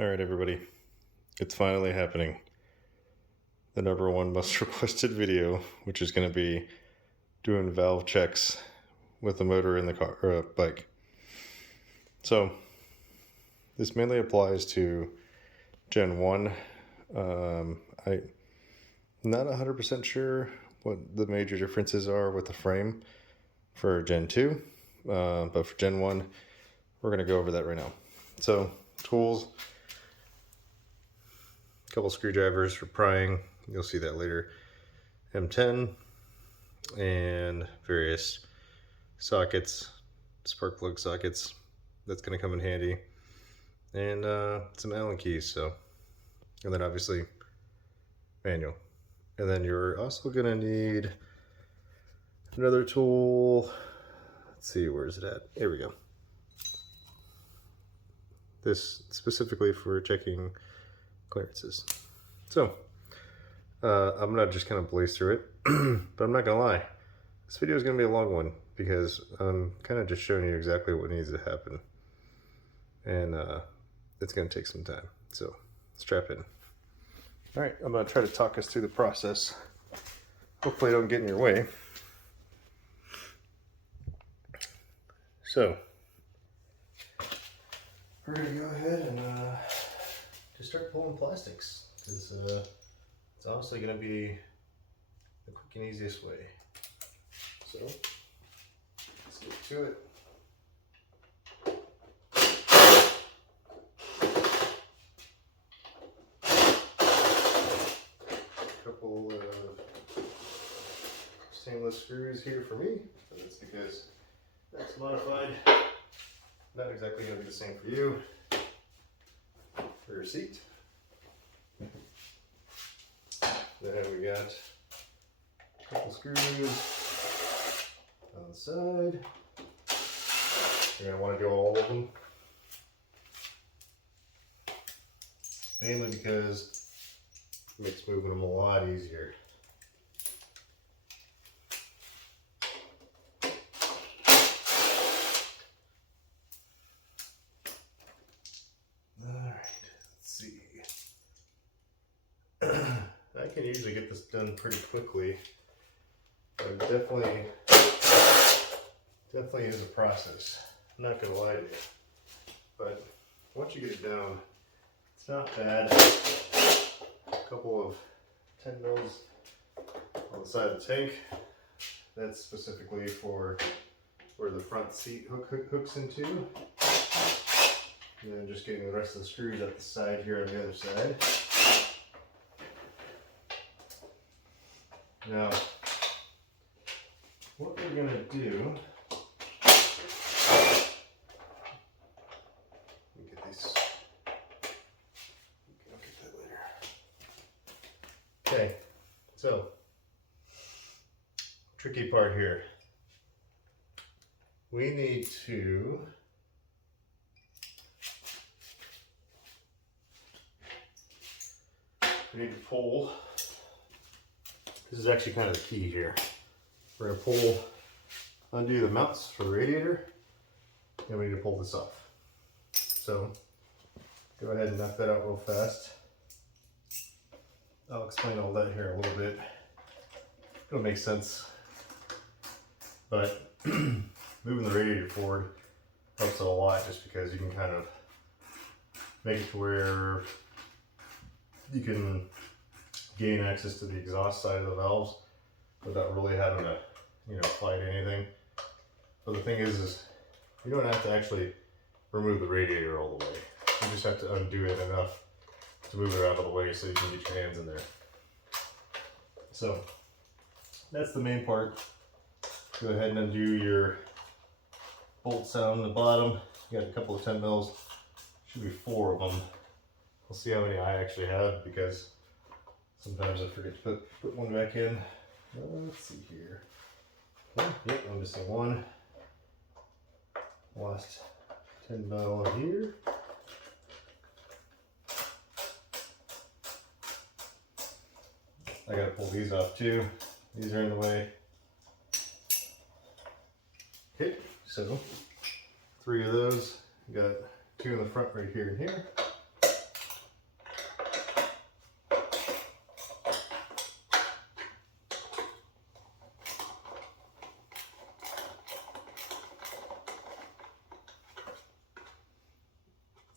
All right, everybody, it's finally happening. The number one most requested video, which is going to be doing valve checks with the motor in the car or bike. So this mainly applies to Gen 1. I'm not 100% sure what the major differences are with the frame for Gen 2, but for Gen 1, we're going to go over that right now. So tools, a couple screwdrivers for prying, you'll see that later, M10, and various sockets, spark plug sockets, that's going to come in handy, and some Allen keys. So, and then obviously manual, and then you're also going to need another tool. Let's see, where is it at? Here we go. This specifically for checking clearances. So I'm gonna just kind of blaze through it, but I'm not gonna lie, this video is gonna be a long one because I'm kind of just showing you exactly what needs to happen, and it's gonna take some time, so strap in. All right, I'm gonna try to talk us through the process. Hopefully I don't get in your way. So we're gonna go ahead and just start pulling plastics, because it's honestly gonna be the quick and easiest way. So let's get to it. A couple of stainless screws here for me, but that's because that's modified. Not exactly going to be the same for you. For your seat. Then we got a couple screws on the side. You're going to want to do all of them. Mainly because it makes moving them a lot easier. I can usually get this done pretty quickly, but definitely is a process. I'm not gonna lie to you, but once you get it down, it's not bad. A couple of 10 mils on the side of the tank. That's specifically for where the front seat hooks into. And then just getting the rest of the screws at the side here on the other side. Now, what we're going to do, let me get these, I'll get that later. Okay, so, tricky part here. We need to pull. This is actually kind of the key here. We're going to undo the mounts for the radiator, and we need to pull this off. So go ahead and knock that out real fast. I'll explain all that here a little bit. It'll make sense. But moving the radiator forward helps a lot, just because you can kind of make it to where you can gain access to the exhaust side of the valves without really having to, fight anything. But the thing is you don't have to actually remove the radiator all the way. You just have to undo it enough to move it out of the way so you can get your hands in there. So that's the main part. Go ahead and undo your bolts down the bottom. You got a couple of 10 mils. Should be 4 of them. We'll see how many I actually have, because sometimes I forget to put one back in. Let's see here. Yep, I'm missing one. Lost 10 mil here. I gotta pull these off too. These are in the way. Okay, so 3 of those. Got 2 in the front right here and here.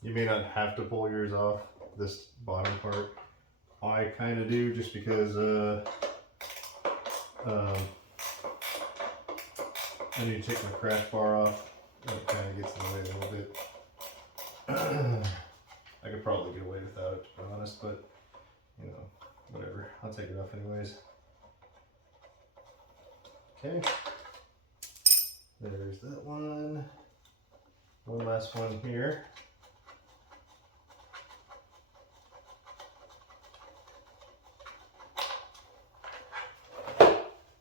You may not have to pull yours off, this bottom part. I kind of do, just because I need to take my crash bar off. It kind of gets in the way a little bit. I could probably get away without it, to be honest, but you know, whatever. I'll take it off anyways. Okay. There's that one. One last one here.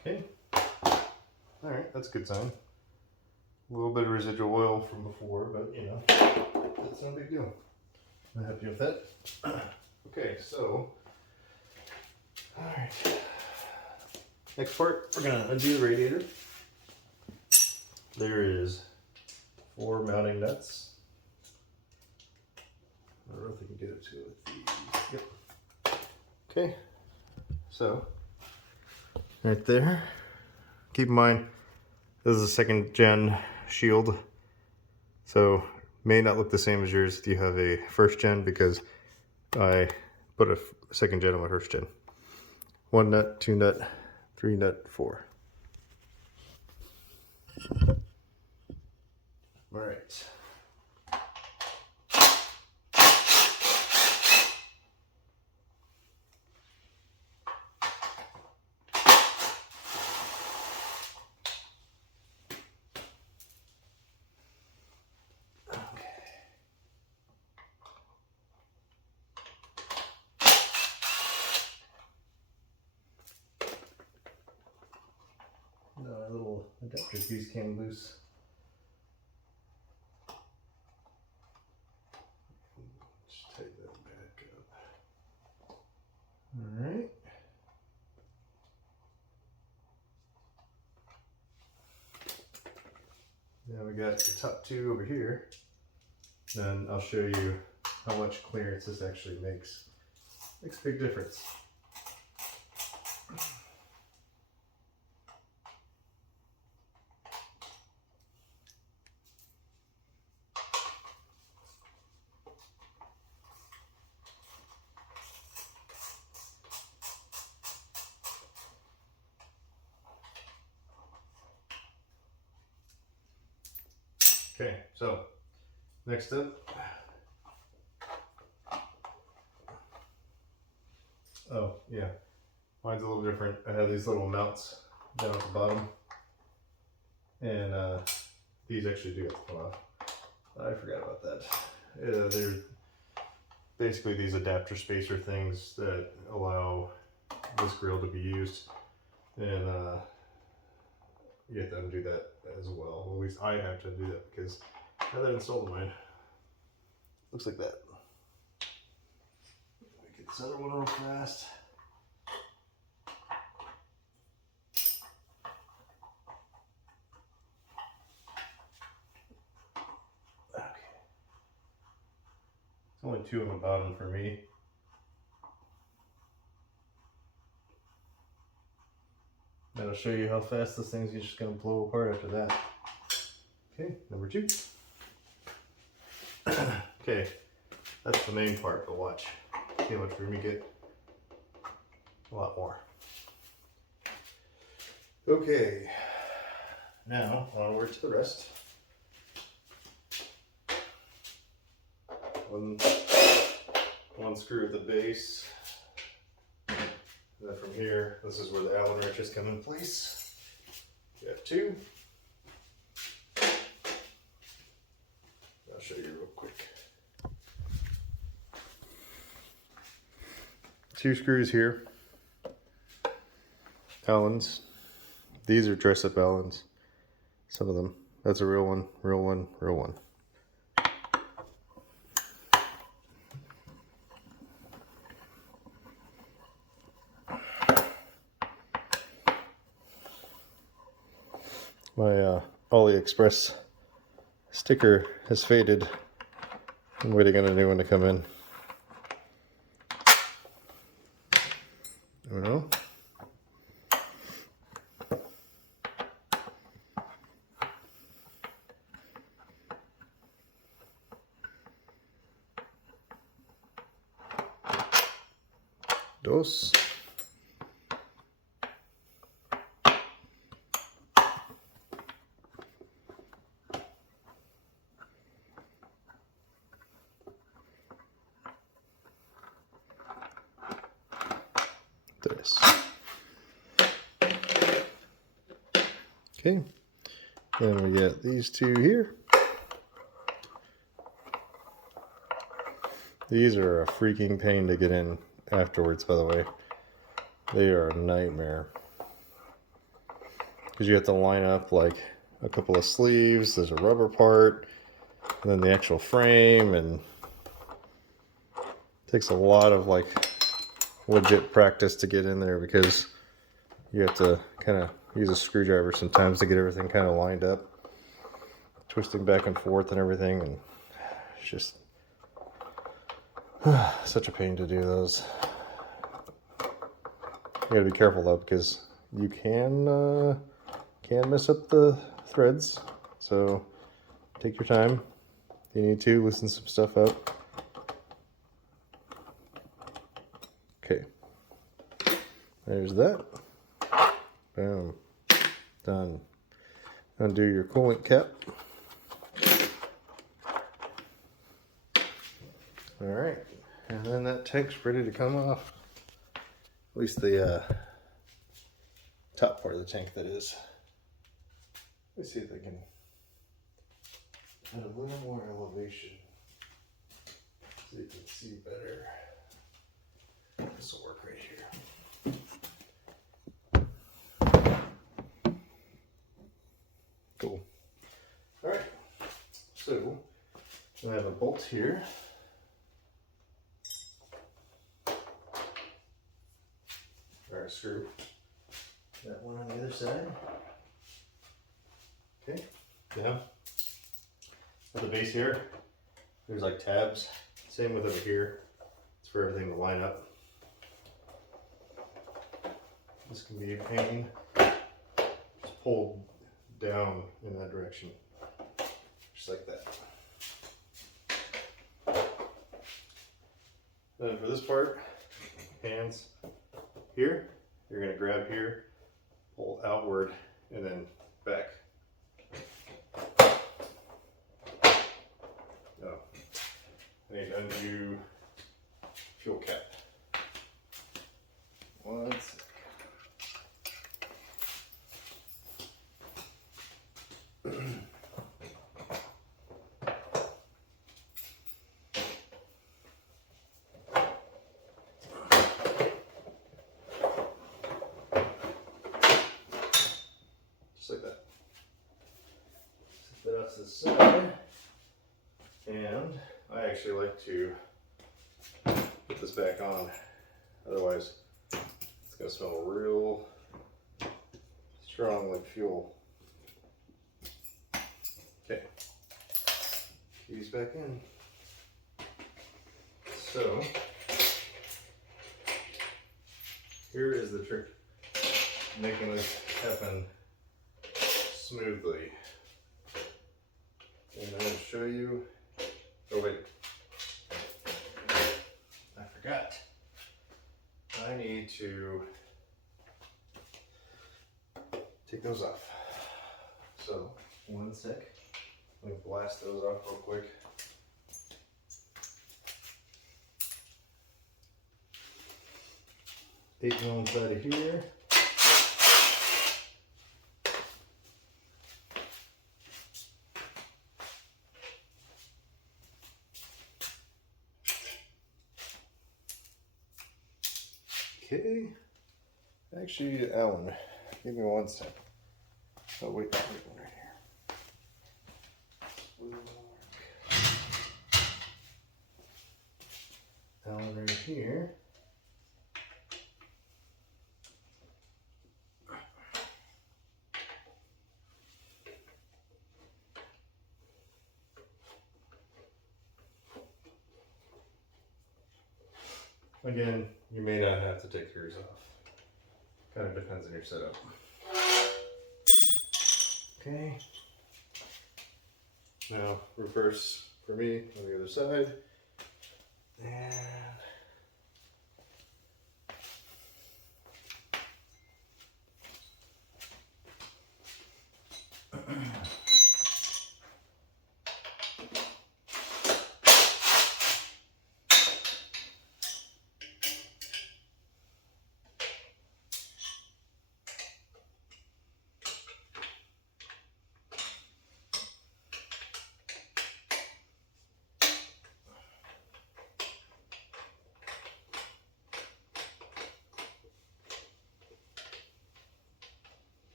Okay. Alright, that's a good sign. A little bit of residual oil from before, but you know, that's no big deal. I'm happy with that. Okay, so, alright. Next part, we're going to undo the radiator. There is 4 mounting nuts. I don't know if I can get it to it with these. Yep. Okay, so, right there. Keep in mind, this is a 2nd gen shield, so may not look the same as yours if you have a 1st gen, because I put a 2nd gen on my 1st gen. 1 nut, 2 nut, 3 nut, 4. All right. No, our little adapter piece came loose. Just take that back up. All right. Now we got the top 2 over here. Then I'll show you how much clearance this actually makes. Makes a big difference. Okay, so next up, oh yeah, mine's a little different. I have these little mounts down at the bottom, and these actually do have to come off. I forgot about that. They're basically these adapter spacer things that allow this grill to be used, and you have to undo that as well. At least I have to do that because I haven't installed mine. Looks like that. Let me get this other one real fast. Okay. It's only 2 on the bottom for me. And I'll show you how fast this thing's just gonna blow apart after that. Okay, number 2. Okay, that's the main part, but watch. See how much room you get? A lot more. Okay, now onward to the rest. One screw at the base. And then from here, this is where the Allen wrenches come in place. You have 2. I'll show you real quick. 2 screws here. Allens. These are dress-up Allens. Some of them. That's a real one, real one, real one. My AliExpress sticker has faded. I'm waiting on a new one to come in. Uno. dos. Tres. Okay, then we get these two here. These are a freaking pain to get in afterwards, by the way. They are a nightmare. Because you have to line up like a couple of sleeves, there's a rubber part, and then the actual frame, and it takes a lot of like legit practice to get in there because you have to kind of use a screwdriver sometimes to get everything kind of lined up, twisting back and forth and everything, and it's just such a pain to do those. You gotta be careful though, because you can mess up the threads, so take your time if you need to, loosen some stuff up. Okay, there's that. Boom. Done. Undo your coolant cap. Alright, and then that tank's ready to come off. At least the top part of the tank, that is. Let's see if I can add a little more elevation so you can see better. This will work right here. Cool. Alright, so I have a bolt here. Or a screw. That one on the other side. Okay, now at the base here, there's like tabs. Same with over here. It's for everything to line up. This can be a pain. Just pull down in that direction, just like that. Then for this part, hands here, you're going to grab here, pull outward, and then back. Oh, I need to undo fuel cap. One sec. Just like that. Set that out to the side. And I actually like to put this back on, otherwise it's going to smell real strong like fuel. Okay, keys back in. So here is the trick, making this happen smoothly. And I'm going to show you. Oh wait, I forgot. I need to take those off. So, one sec. Let me blast those off real quick. Tape them on the side of here. Okay, actually, Alan, give me one sec. Oh, wait, right here. Alan right here. Again, you may not have to take yours off. Kind of depends on your setup. Okay. Now reverse for me on the other side. And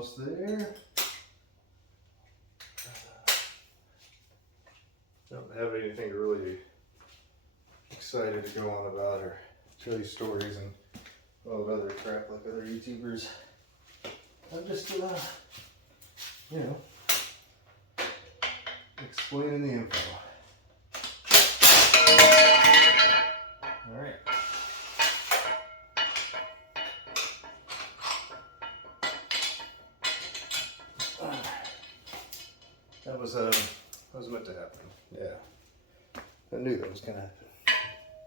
almost there. Don't have anything really excited to go on about or tell you stories and all of other crap like other YouTubers. I'm just, you know, explaining the info. All right. That was meant to happen. Yeah. I knew that was gonna happen.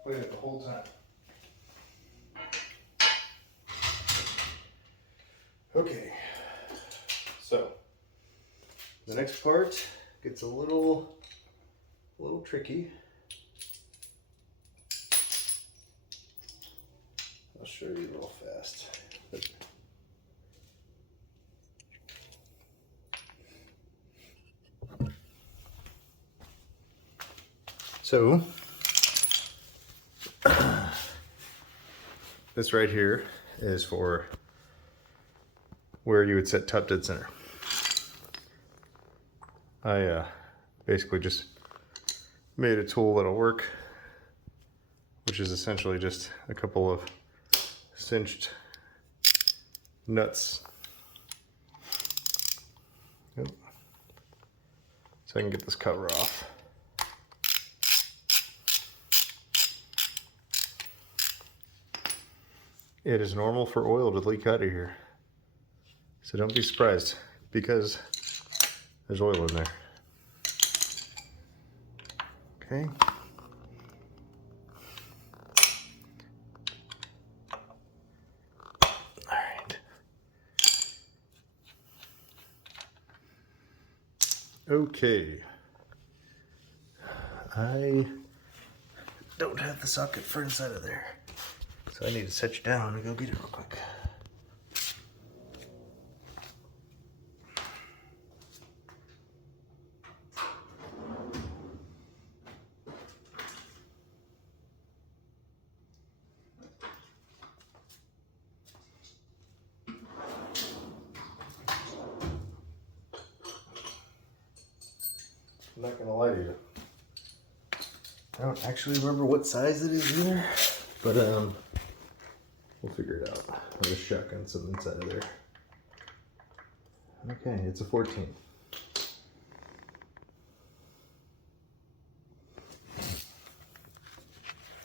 Waited the whole time. Okay. So the next part gets a little tricky. I'll show you real fast. So this right here is for where you would set top dead center. I basically just made a tool that'll work, which is essentially just a couple of cinched nuts. Yep. So I can get this cover off. It is normal for oil to leak out of here, so don't be surprised because there's oil in there. Okay. All right. Okay. I don't have the socket for inside of there, so I need to set you down and go get it real quick. I'm not gonna lie to you. I don't actually remember what size it is either, but we'll figure it out. I'll just shotgun some inside of there. Okay, it's a 14.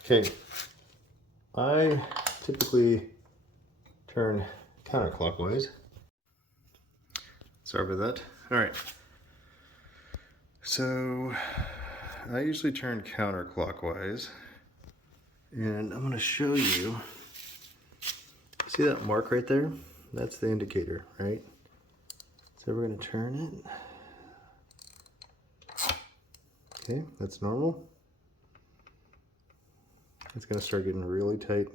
Okay, I typically turn counterclockwise. Sorry about that. All right. So I usually turn counterclockwise, and I'm going to show you. See that mark right there? That's the indicator, right? So we're going to turn it. Okay, that's normal. It's going to start getting really tight.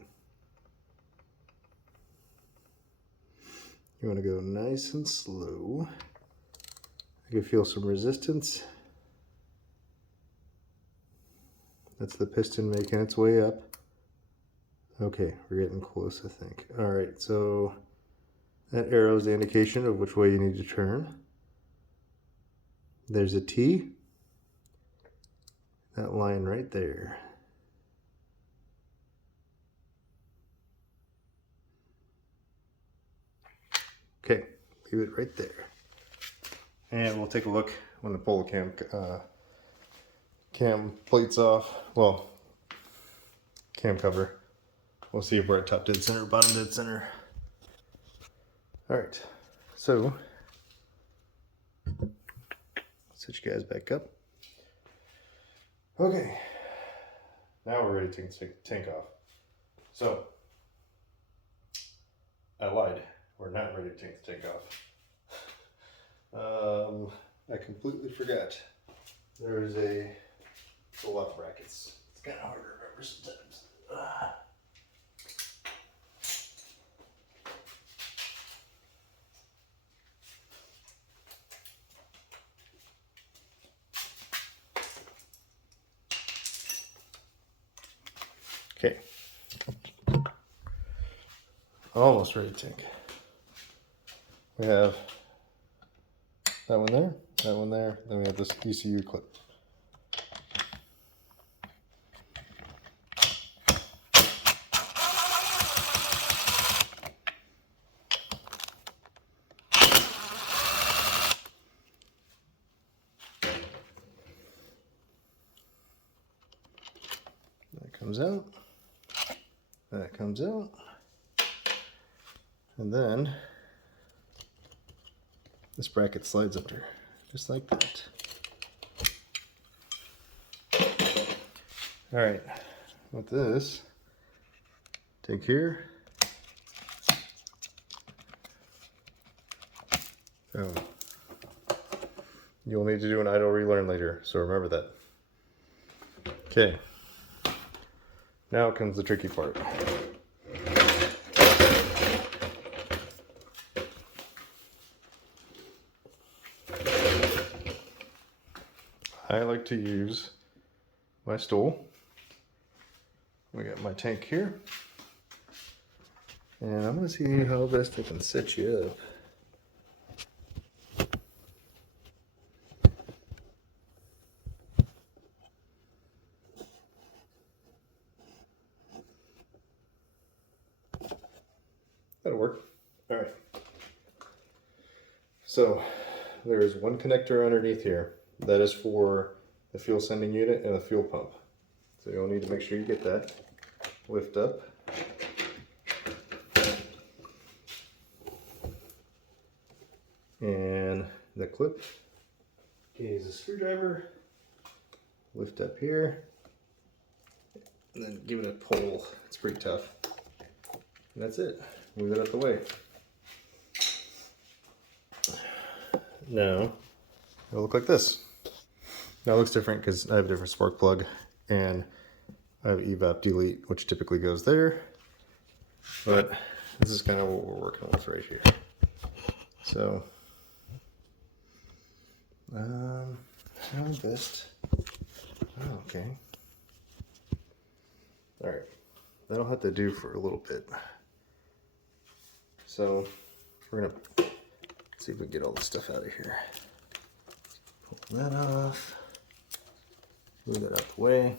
You want to go nice and slow. I can feel some resistance. That's the piston making its way up. Okay, we're getting close, I think. All right, so that arrow is the indication of which way you need to turn. There's a T. That line right there. Okay, leave it right there. And we'll take a look when the pull the cam plate's off. Well, cam cover. We'll see if we're at top dead center, bottom dead center. All right, so set you guys back up. Okay, now we're ready to take the tank off. So, I lied. We're not ready to take the tank off. I completely forgot. There's the left brackets. It's kind of hard to remember sometimes. Okay. Almost ready to tank. we have that one there, that one there, then we have this ECU clip. That comes out, that comes out, and then this bracket slides under, just like that. All right, with this, take here. Oh. You'll need to do an idle relearn later, so remember that. Okay. Now comes the tricky part. I like to use my stool. We got my tank here. And I'm gonna see how best I can set you up. That'll work. All right. So there is one connector underneath here. That is for the fuel sending unit and the fuel pump. So you'll need to make sure you get that. Lift up. And the clip is a screwdriver. Lift up here. And then give it a pull. It's pretty tough. And that's it. Move it out the way. Now, it'll look like this. Now it looks different because I have a different spark plug and I have evap delete, which typically goes there. But this is kind of what we're working with right here. So, how best? Oh, okay. All right, that'll have to do for a little bit. So we're gonna see if we can get all this stuff out of here. Pull that off. Move that out the way.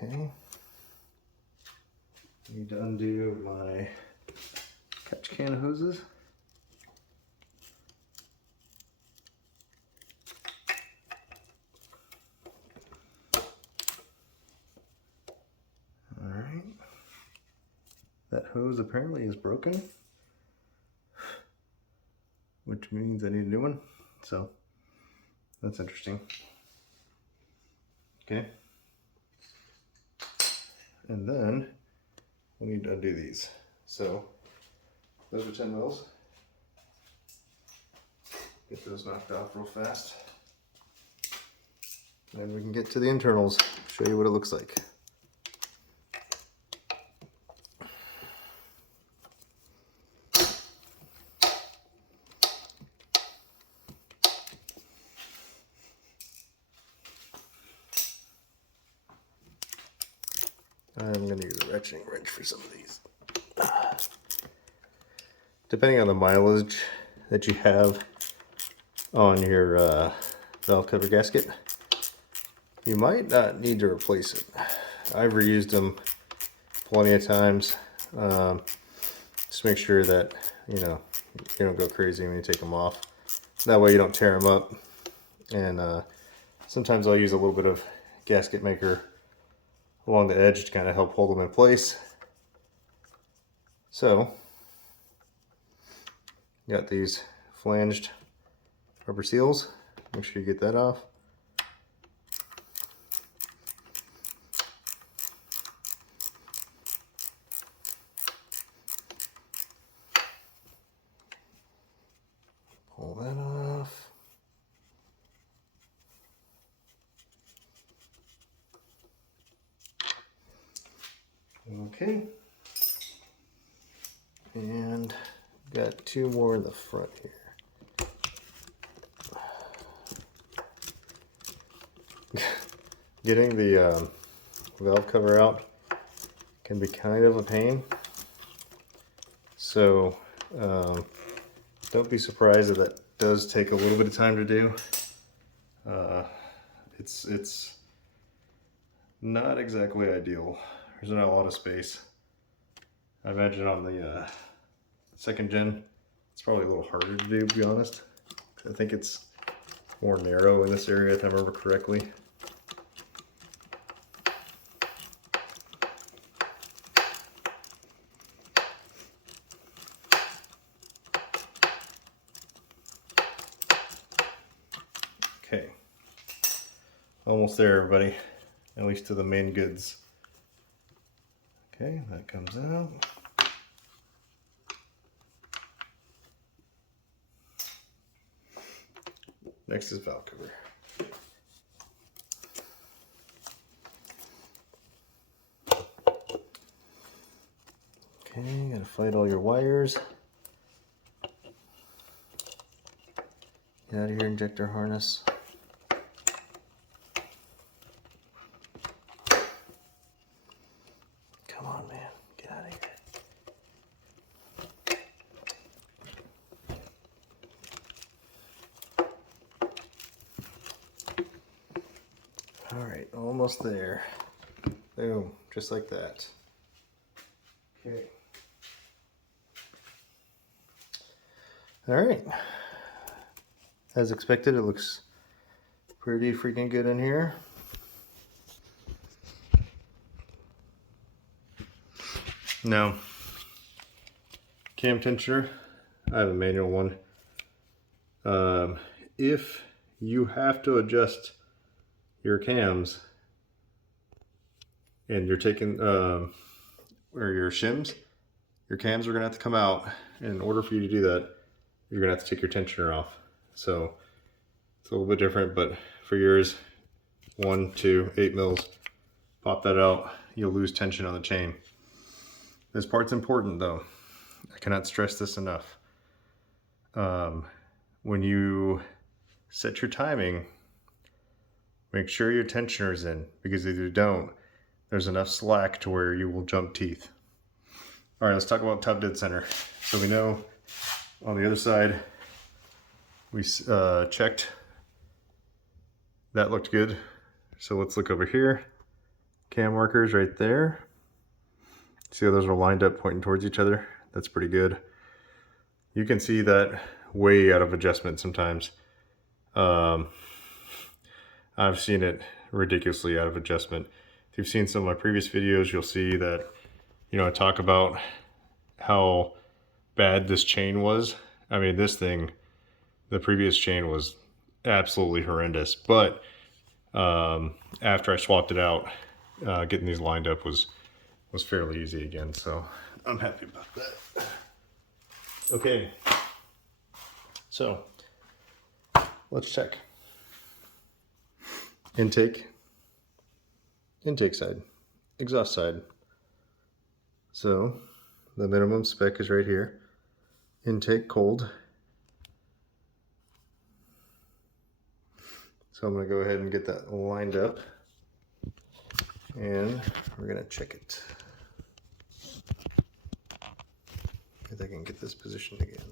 Okay. Need to undo my catch can hoses. All right. That hose apparently is broken, which means I need a new one. So that's interesting. Okay. And then we need to undo these. So those are 10 mils. Get those knocked off real fast. And we can get to the internals, show you what it looks like. I'm going to use a ratcheting wrench for some of these. Depending on the mileage that you have on your valve cover gasket, you might not need to replace it. I've reused them plenty of times. Just make sure that you don't go crazy when you take them off. That way you don't tear them up. And sometimes I'll use a little bit of gasket maker along the edge to kind of help hold them in place. So, got these flanged rubber seals. Make sure you get that off. Pull that off. Okay. And got two more in the front here. Getting the valve cover out can be kind of a pain. So don't be surprised if that does take a little bit of time to do. It's not exactly ideal. There's not a lot of space. I imagine on the second gen, it's probably a little harder to do, to be honest. I think it's more narrow in this area, if I remember correctly. Okay, almost there, everybody. At least to the main goods. Okay, that comes out. Next is valve cover. Okay, gotta fight all your wires. Get out of here, injector harness. Come on, man, get out of here. All right, almost there. Boom, just like that. Okay. All right. As expected, it looks pretty freaking good in here. Now, cam tensioner, I have a manual one. If you have to adjust your cams and you're taking, or your shims, your cams are gonna have to come out. And in order for you to do that, you're gonna have to take your tensioner off. So it's a little bit different, but for yours, 1, 2, 8 mils, pop that out, you'll lose tension on the chain. This part's important though. I cannot stress this enough. When you set your timing, make sure your tensioner's in, because if you don't, there's enough slack to where you will jump teeth. All right, let's talk about top dead center. So we know on the other side, we checked, that looked good. So let's look over here. Cam markers right there. See how those are lined up pointing towards each other? That's pretty good. You can see that way out of adjustment sometimes. I've seen it ridiculously out of adjustment. If you've seen some of my previous videos, you'll see that, you know, I talk about how bad this chain was. I mean, this thing, the previous chain was absolutely horrendous, but after I swapped it out, getting these lined up was fairly easy again, so I'm happy about that. Okay, so let's check. Intake side, exhaust side. So the minimum spec is right here. Intake cold. So I'm going to go ahead and get that lined up, and we're going to check it. If I can get this positioned again.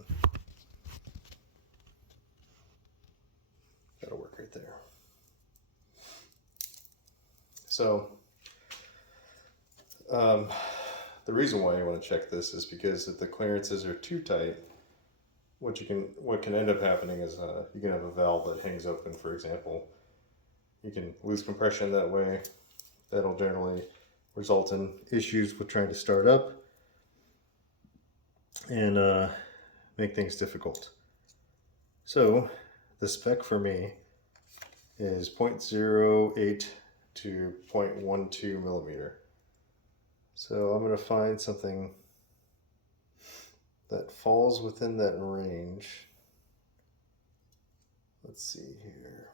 That'll work right there. So the reason why you want to check this is because if the clearances are too tight, what can end up happening is you can have a valve that hangs open, for example. You can lose compression that way. That'll generally result in issues with trying to start up and make things difficult. So the spec for me is 0.08 to 0.12 millimeter. So I'm going to find something that falls within that range. Let's see here.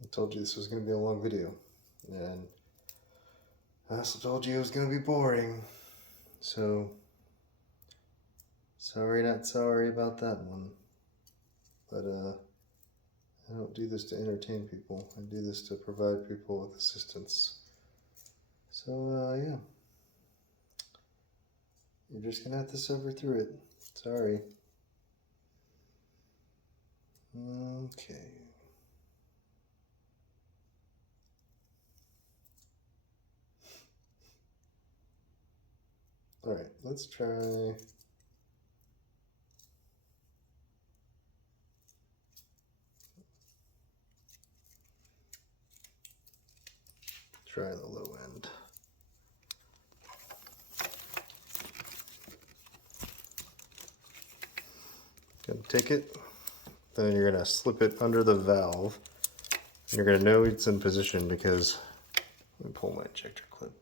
I told you this was going to be a long video, and I also told you it was going to be boring. So sorry, not sorry about that one. but I don't do this to entertain people. I do this to provide people with assistance. So yeah, you're just gonna have to suffer through it. Sorry. Okay. All right, let's try. Try the low end. Gonna take it, then you're gonna slip it under the valve. And you're gonna know it's in position because, let me pull my ejector clip.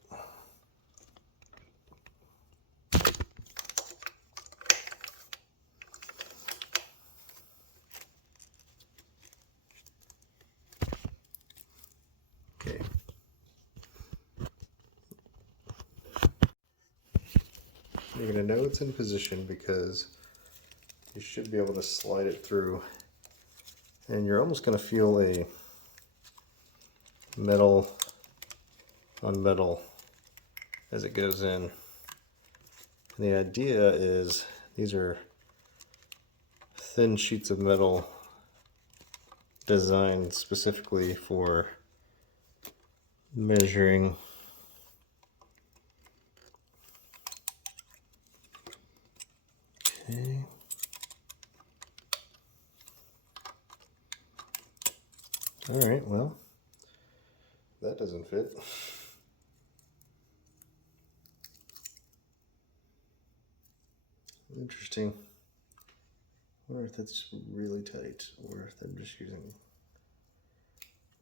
Okay. You're gonna know it's in position because you should be able to slide it through, and you're almost gonna feel a metal on metal as it goes in. And the idea is these are thin sheets of metal designed specifically for measuring okay. All right, well, that doesn't fit. Interesting. I wonder if that's really tight or if I'm just using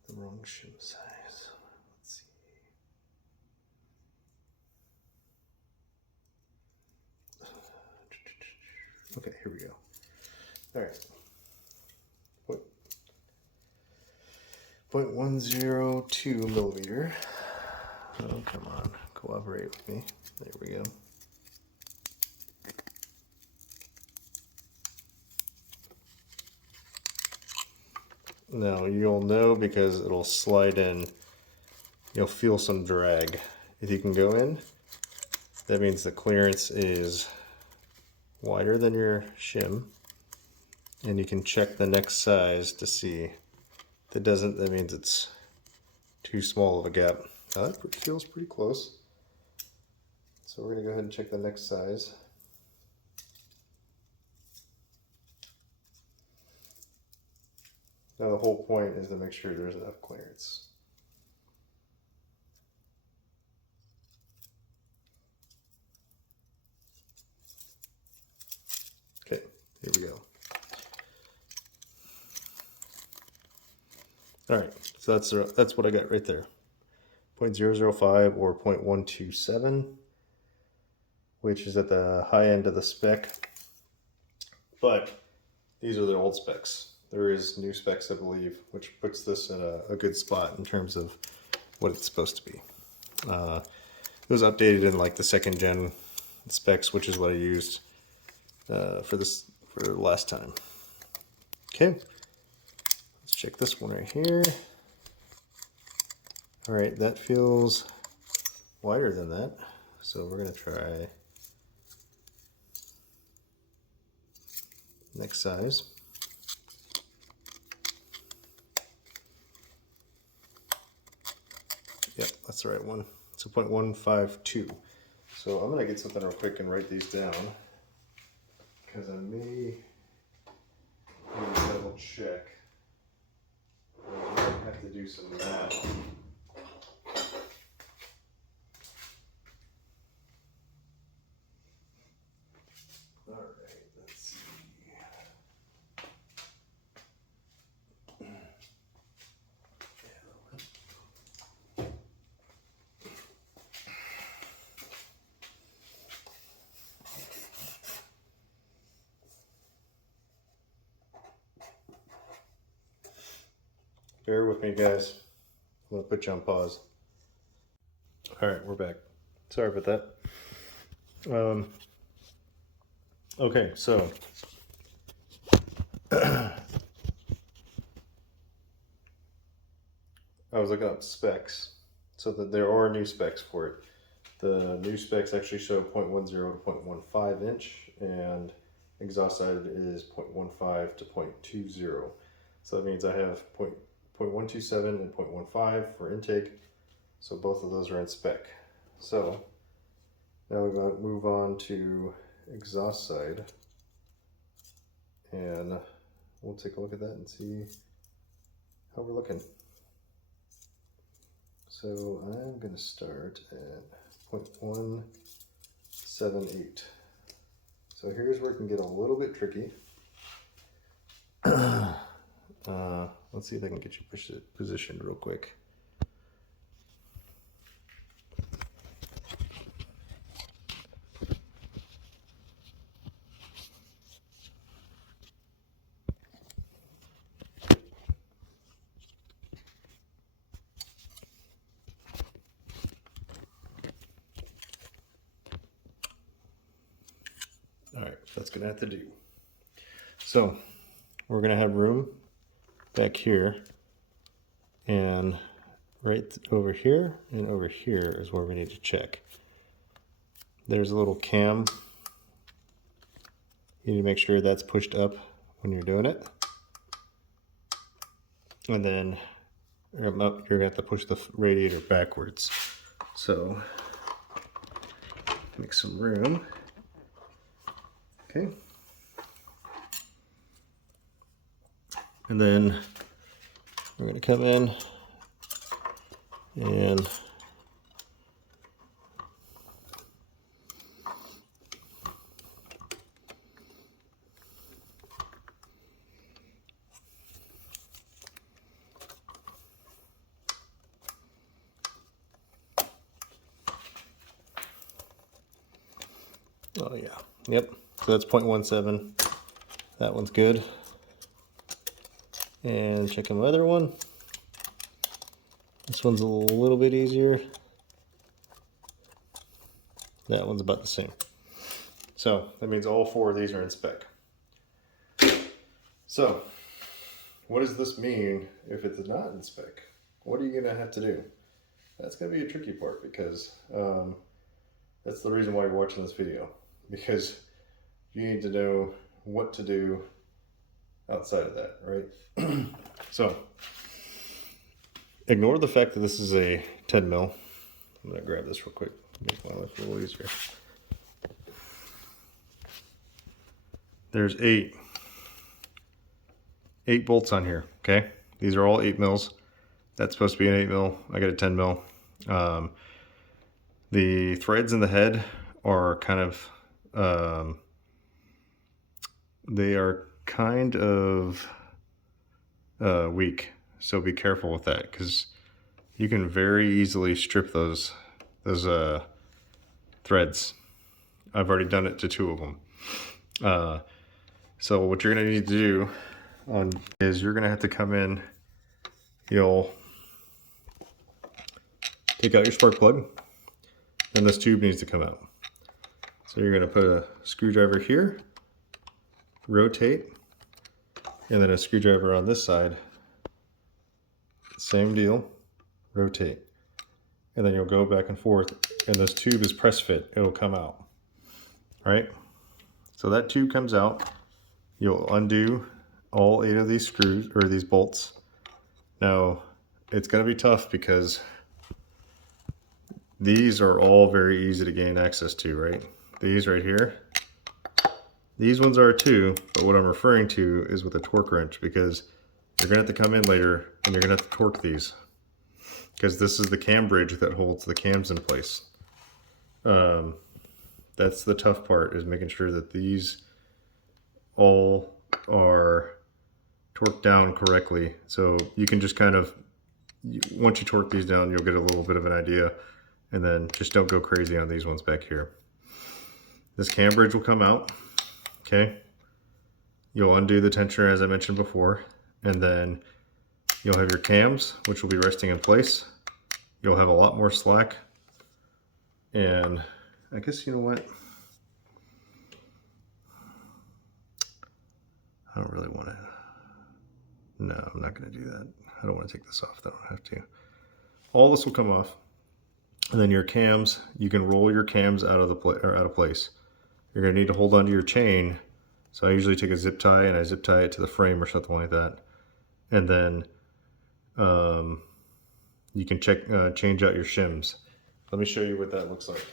the wrong shim size. Let's see. Okay, here we go. All right. 0.102 millimeter. Oh, come on, cooperate with me. There we go. Now you'll know because it'll slide in. You'll feel some drag. If you can go in, that means the clearance is wider than your shim, and you can check the next size to see. If it doesn't, that means it's too small of a gap. Now that feels pretty close. So we're gonna go ahead and check the next size. Now the whole point is to make sure there's enough clearance. Okay, here we go. All right, so that's what I got right there. 0.005 or 0.127, which is at the high end of the spec. But these are the old specs. There is new specs, I believe, which puts this in a good spot in terms of what it's supposed to be. It was updated in like the 2nd gen specs, which is what I used for the last time. Okay, let's check this one right here. All right, that feels wider than that, so we're gonna try next size. Yep, that's the right one. It's a 0.152. So I'm gonna get something real quick and write these down because I may need to double check. I might have to do some math. All right, let's see. Bear with me, guys. I'm gonna put you on pause. All right, we're back. Sorry about that. Okay, so I was looking up specs, so that there are new specs for it. The new specs actually show 0.10 to 0.15 inch, and exhaust side is 0.15 to 0.20. So that means I have 0.127 and 0.15 for intake. So both of those are in spec. So now we're going to move on to exhaust side, and we'll take a look at that and see how we're looking. So I'm going to start at 0.178. So here's where it can get a little bit tricky. Let's see if I can get you positioned real quick. All right, that's gonna have to do. So we're gonna have room back here, and right over here and over here is where we need to check. There's a little cam. You need to make sure that's pushed up when you're doing it. And then you're gonna have to push the radiator backwards. So make some room. Okay. And then we're going to come in and oh yeah, yep. So that's 0.17. That one's good. And checking my other one. This one's a little bit easier. That one's about the same. So that means all four of these are in spec. So what does this mean if it's not in spec? What are you gonna have to do? That's gonna be a tricky part, because that's the reason why you're watching this video, because you need to know what to do outside of that, right? So ignore the fact that this is a 10 mil. I'm gonna grab this real quick, make my life a little easier. There's eight bolts on here, okay? These are all 8 mils. That's supposed to be an 8 mil. I got a 10 mil. The threads in the head are kind of, they are kind of weak. So be careful with that, because you can very easily strip those threads. I've already done it to 2 of them. So what you're gonna need to do is you're gonna have to come in, you'll take out your spark plug, and this tube needs to come out. So you're gonna put a screwdriver here, rotate, and then a screwdriver on this side, same deal, rotate. And then you'll go back and forth, and this tube is press fit, it'll come out. All right, so that tube comes out, you'll undo all 8 of these screws, or these bolts. Now, it's gonna be tough because these are all very easy to gain access to, right? These right here, these ones are too, but what I'm referring to is with a torque wrench, because you're gonna have to come in later and you're gonna have to torque these, because this is the cam bridge that holds the cams in place. That's the tough part, is making sure that these all are torqued down correctly. So you can just kind of, once you torque these down, you'll get a little bit of an idea, and then just don't go crazy on these ones back here. This cam bridge will come out, okay? You'll undo the tensioner as I mentioned before, and then you'll have your cams, which will be resting in place. You'll have a lot more slack, and I guess, you know what? I don't really want to. No, I'm not going to do that. I don't want to take this off. I don't have to. all this will come off. And then your cams, you can roll your cams out of place. You're gonna need to hold onto your chain. So I usually take a zip tie and I zip tie it to the frame or something like that. And then you can change out your shims. Let me show you what that looks like.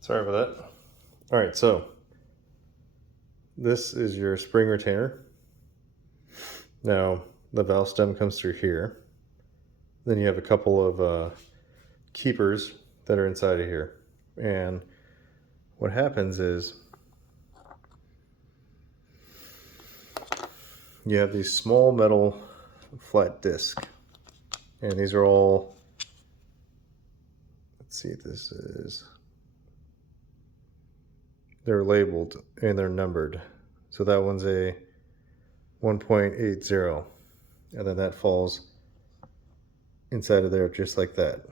Sorry about that. All right, so this is your spring retainer. Now the valve stem comes through here. Then you have a couple of keepers that are inside of here. And what happens is you have these small metal flat discs. And these are all, let's see what this is. They're labeled and they're numbered. So that one's a 1.80, and then that falls inside of there just like that.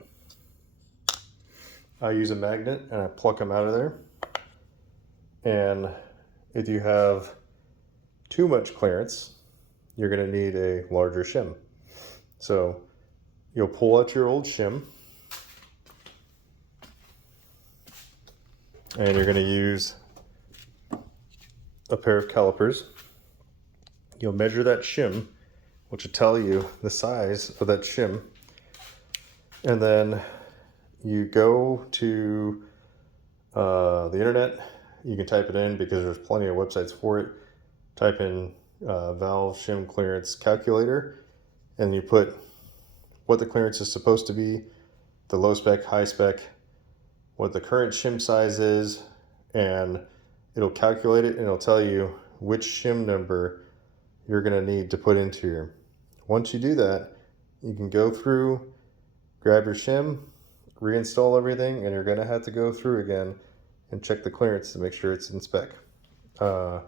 I use a magnet and I pluck them out of there. And if you have too much clearance, you're going to need a larger shim. So you'll pull out your old shim and you're going to use a pair of calipers. You'll measure that shim, which will tell you the size of that shim. And then you go to the internet. You can type it in because there's plenty of websites for it. Type in valve shim clearance calculator, and you put what the clearance is supposed to be, the low spec, high spec, what the current shim size is, and it'll calculate it and it'll tell you which shim number you're going to need to put into here. Once you do that, you can go through, grab your shim, reinstall everything, and you're going to have to go through again and check the clearance to make sure it's in spec. It's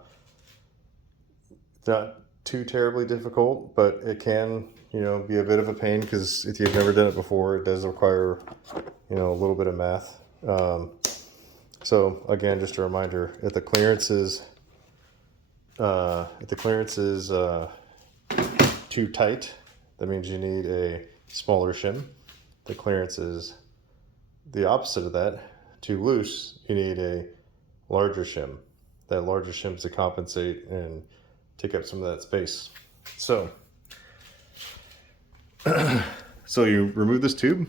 not too terribly difficult, but it can, be a bit of a pain because if you've never done it before, it does require, a little bit of math. So again, just a reminder: if the clearance is too tight, that means you need a smaller shim. The clearance is the opposite of that, too loose, you need a larger shim. That larger shim to compensate and take up some of that space. So, so you remove this tube,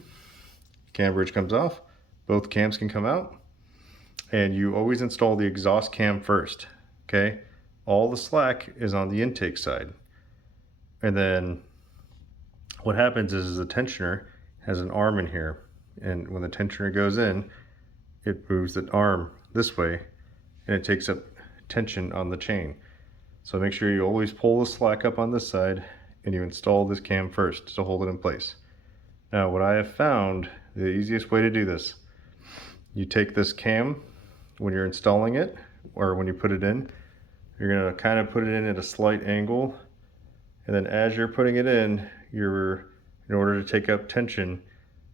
cam bridge comes off, both cams can come out, and you always install the exhaust cam first, okay? All the slack is on the intake side. And then what happens is the tensioner has an arm in here, and when the tensioner goes in, it moves the arm this way and it takes up tension on the chain. So make sure you always pull the slack up on this side and you install this cam first to hold it in place. Now what I have found, the easiest way to do this, you take this cam when you're installing it, or when you put it in, you're going to kind of put it in at a slight angle, and then as you're putting it in order to take up tension,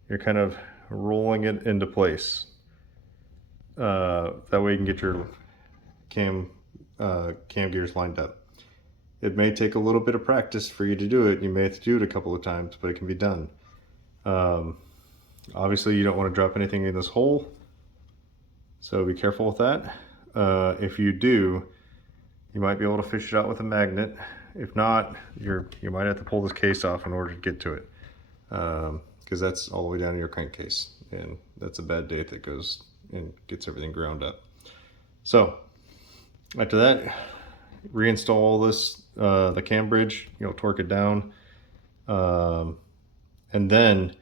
you're kind of rolling it into place. That way you can get your cam gears lined up. It may take a little bit of practice for you to do it. You may have to do it a couple of times, but it can be done. Obviously, you don't want to drop anything in this hole, so be careful with that. If you do, you might be able to fish it out with a magnet. If not, you might have to pull this case off in order to get to it, because that's all the way down to your crankcase, and that's a bad date that goes and gets everything ground up. So after that, reinstall all this, the cam bridge, torque it down, and then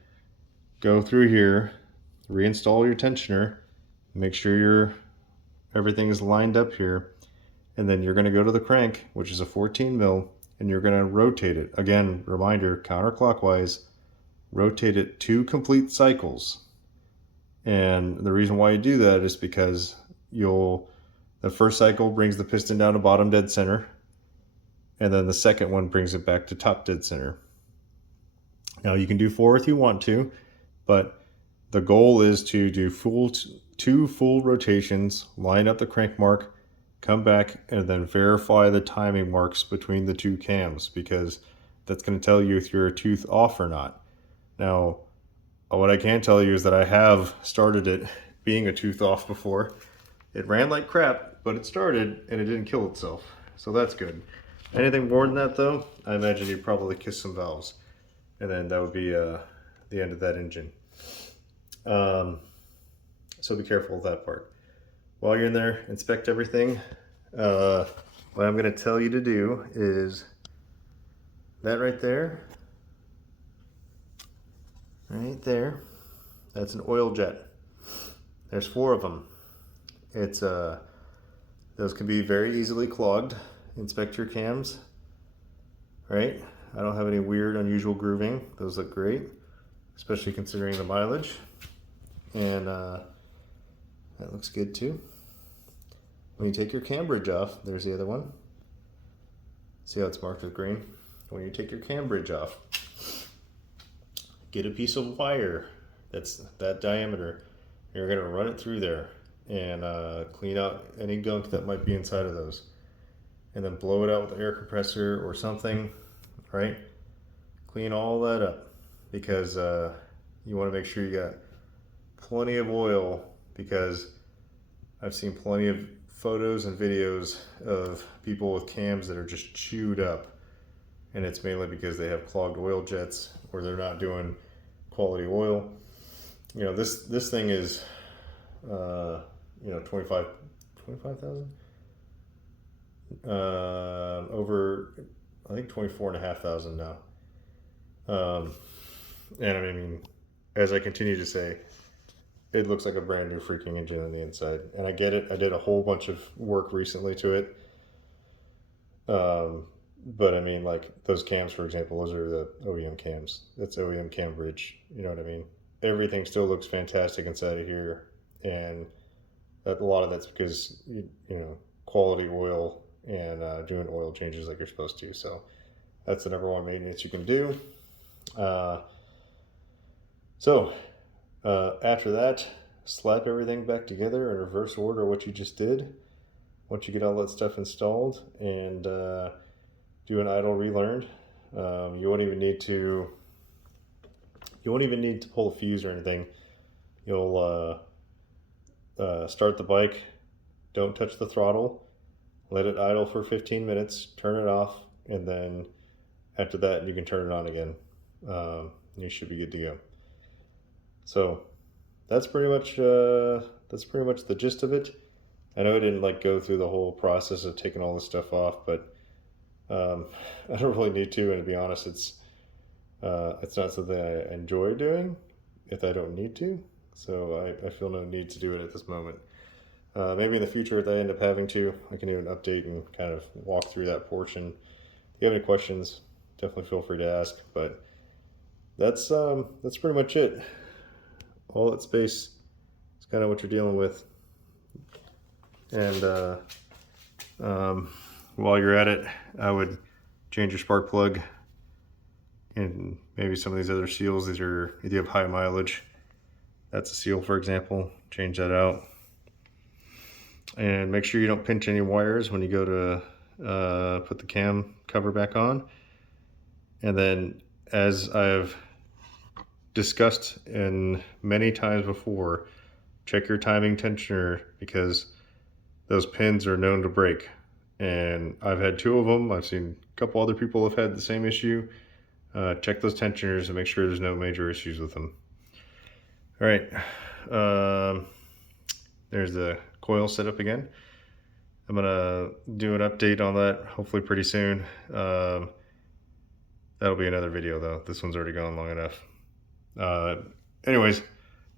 go through here, reinstall your tensioner, make sure everything is lined up here, and then you're going to go to the crank, which is a 14 mil, and you're going to rotate it. Again, reminder, counterclockwise, rotate it 2 complete cycles. And the reason why you do that is because the first cycle brings the piston down to bottom dead center, and then the second one brings it back to top dead center. Now you can do 4 if you want to, but the goal is to do 2 full rotations, line up the crank mark, come back, and then verify the timing marks between the 2 cams, because that's going to tell you if you're a tooth off or not. Now, what I can tell you is that I have started it being a tooth off before. It ran like crap, but it started and it didn't kill itself, so that's good. Anything more than that though, I imagine you'd probably kiss some valves, and then that would be the end of that engine. So be careful with that part. While you're in there, inspect everything. What I'm going to tell you to do is that right there, that's an oil jet. There's 4 of them. Those can be very easily clogged. Inspect your cams, right? I don't have any weird, unusual grooving. Those look great, especially considering the mileage. And that looks good too. When you take your cam bridge off, there's the other one. See how it's marked with green? When you take your cam bridge off, get a piece of wire that's that diameter. You're going to run it through there and clean out any gunk that might be inside of those. And then blow it out with an air compressor or something, right? Clean all that up, because you want to make sure you got plenty of oil, because I've seen plenty of photos and videos of people with cams that are just chewed up, and it's mainly because they have clogged oil jets or they're not doing quality oil. This thing is 25,000 over, I think 24,500 now. And I mean, as I continue to say, it looks like a brand new freaking engine on the inside, and I get it. I did a whole bunch of work recently to it. But I mean, like those cams, for example, those are the OEM cams. That's OEM cam bridge. You know what I mean? Everything still looks fantastic inside of here, and a lot of that's because quality oil and doing oil changes like you're supposed to. So that's the #1 maintenance you can do. After that, slap everything back together in reverse order what you just did. Once you get all that stuff installed, and do an idle relearn. You won't even need to pull a fuse or anything. You'll start the bike, don't touch the throttle, let it idle for 15 minutes, turn it off, and then after that you can turn it on again. You should be good to go. So that's pretty much the gist of it. I know I didn't go through the whole process of taking all this stuff off, but I don't really need to, and to be honest, it's not something I enjoy doing if I don't need to. So I feel no need to do it at this moment. Maybe in the future, if I end up having to, I can do an update and kind of walk through that portion. If you have any questions, definitely feel free to ask. But that's pretty much it. All that space is kind of what you're dealing with. And while you're at it, I would change your spark plug and maybe some of these other seals. These are, if you have high mileage, that's a seal, for example, change that out. And make sure you don't pinch any wires when you go to put the cam cover back on. And then, as I've discussed in many times before, check your timing tensioner, because those pins are known to break. And I've had 2 of them. I've seen a couple other people have had the same issue. Check those tensioners and make sure there's no major issues with them. All right, there's the coil setup again. I'm gonna do an update on that hopefully pretty soon. That'll be another video though. This one's already gone long enough. Anyways,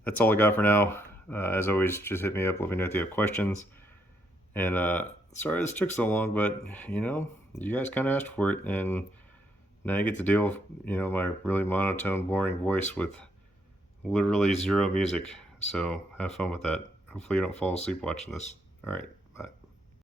that's all I got for now. As always, just hit me up, let me know if you have questions. And sorry this took so long, but you know, you guys kind of asked for it, and now you get to deal with, you know, my really monotone, boring voice with literally 0 music. So have fun with that. Hopefully you don't fall asleep watching this. All right.